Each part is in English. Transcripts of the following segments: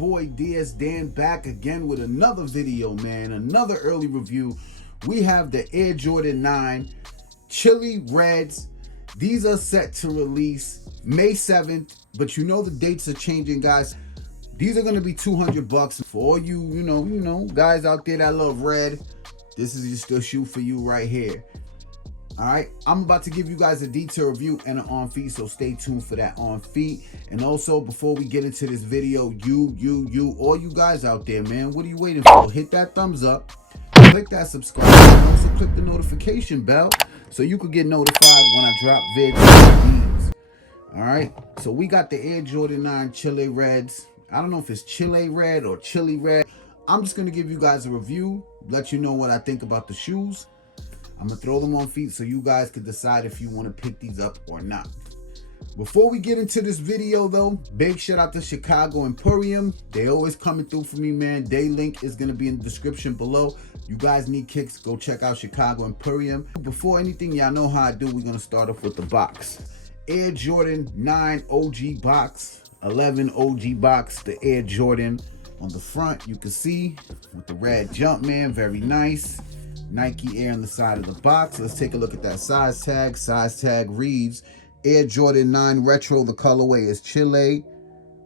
boy DS Dan back again with another video, man. Another early review. We have the Air Jordan 9 Chile Reds. These are set to release May 7th, but you know the dates are changing, guys. These are gonna be $200 for all you, you know, guys out there that love red. This is just the shoe for you right here. All right, I'm about to give you guys a detailed review and an on feet, so stay tuned for that on feet. And also, before we get into this video, all you guys out there, man, what are you waiting for? Hit that thumbs up, click that subscribe, and also click the notification bell so you could get notified when I drop vids like these. All right, so we got the Air Jordan 9 Chile Reds. I don't know if it's Chile Red or Chili Red. I'm just gonna give you guys a review, let you know what I think about the shoes. I'm gonna throw them on feet so you guys can decide if you want to pick these up or not. Before we get into this video though, big shout out to Chicago EMPORIUM. They always coming through for me, man. They link is gonna be in the description below. You guys need kicks, go check out Chicago EMPORIUM. Before anything, y'all know how I do. We're gonna start off with the box. Air Jordan 9 OG box, 11 OG box, the Air Jordan. On the front, you can see with the red Jumpman, very nice. Nike Air on the side of the box. Let's take a look at that size tag. Size tag reads Air Jordan 9 Retro. The colorway is Chile,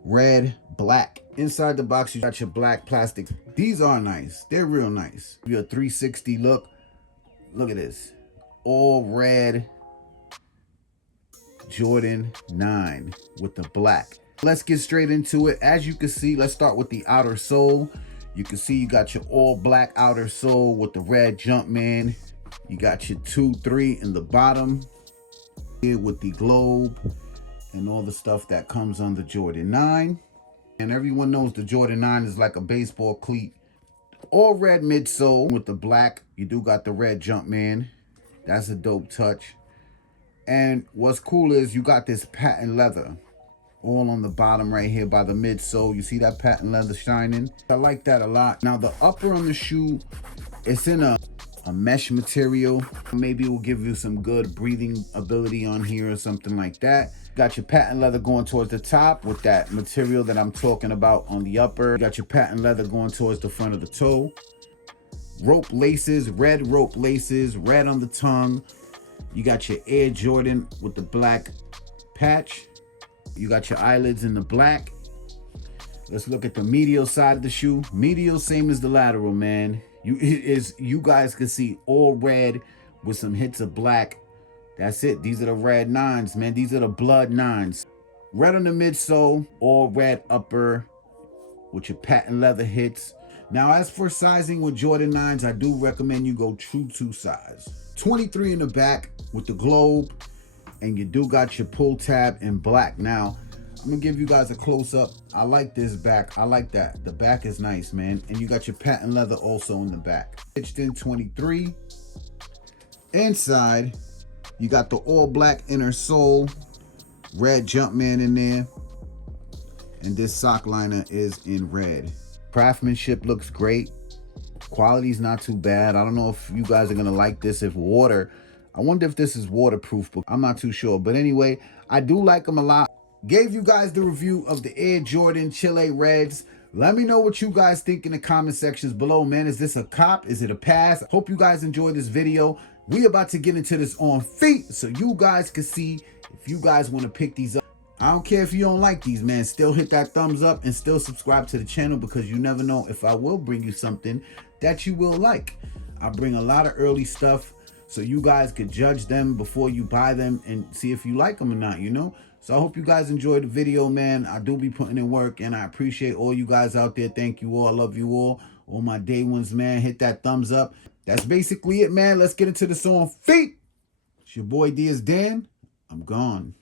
red, black. Inside the box, you got your black plastic. These are nice. They're real nice. Your 360 look. Look at this. All red Jordan 9 with the black. Let's get straight into it. As you can see, let's start with the outer sole. You can see you got your all black outer sole with the red Jumpman. You got your 2-3 in the bottom here with the globe and all the stuff that comes on the Jordan 9. And everyone knows the Jordan 9 is like a baseball cleat. All red midsole with the black. You do got the red Jumpman. That's a dope touch. And what's cool is you got this patent leather all on the bottom right here by the midsole. You see that patent leather shining? I like that a lot. Now the upper on the shoe, it's in a mesh material. Maybe it will give you some good breathing ability on here or something like that. Got your patent leather going towards the top with that material that I'm talking about on the upper. You got your patent leather going towards the front of the toe. Rope laces, red rope laces, red on the tongue. You got your Air Jordan with the black patch. You got your eyelids in the black. Let's look at the medial side of the shoe. Medial, same as the lateral, man. You guys can see all red with some hits of black. That's it. These are the red 9s, man. These are the blood 9s. Red on the midsole, all red upper with your patent leather hits. Now, as for sizing with Jordan 9s, I do recommend you go true to size. 23 in the back with the globe. And you do got your pull tab in black. Now, I'm gonna give you guys a close-up. I like this back. I like that. The back is nice, man. And you got your patent leather also in the back. Stitched in 23. Inside, you got the all black inner sole, red Jumpman in there. And this sock liner is in red. Craftsmanship looks great. Quality's not too bad. I don't know if you guys are gonna like this if water. I wonder if this is waterproof, but I'm not too sure. But anyway, I do like them a lot. Gave you guys the review of the Air Jordan Chile Reds. Let me know what you guys think in the comment sections below, man. Is this a cop? Is it a pass? Hope you guys enjoyed this video. We about to get into this on feet so you guys can see if you guys want to pick these up. I don't care if you don't like these, man. Still hit that thumbs up and still subscribe to the channel because you never know if I will bring you something that you will like. I bring a lot of early stuff so you guys could judge them before you buy them and see if you like them or not, you know? So I hope you guys enjoyed the video, man. I do be putting in work and I appreciate all you guys out there. Thank you all. I love you all. All my day ones, man. Hit that thumbs up. That's basically it, man. Let's get into this on feet. It's your boy DS Dan. I'm gone.